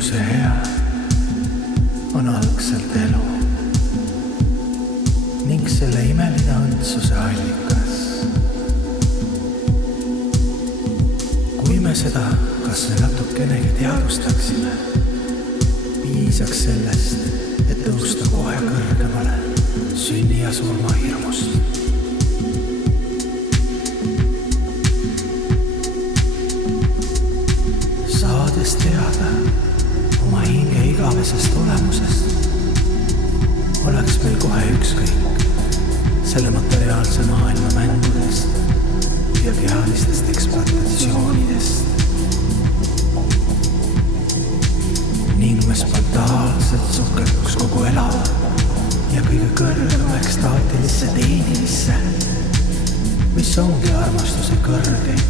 see hea on algselt elu ning selle imeline õndsuse allikas. Kui me seda kas või natukenegi teadvustaksime, piisaks sellest, et tõusta kohe kõrgemale sünni ja surma hirmust. Saades teada oma hinge igavesest olemusest, oleks meil kohe ükskõik selle materiaalse maailma mängudest ja kehalistest ekspluatatsioonidest ning me spontaanselt sukelduks kogu elava ja kõige kõrgema ekstaatilisse teenimisse, mis ongi armastuse kõrgeim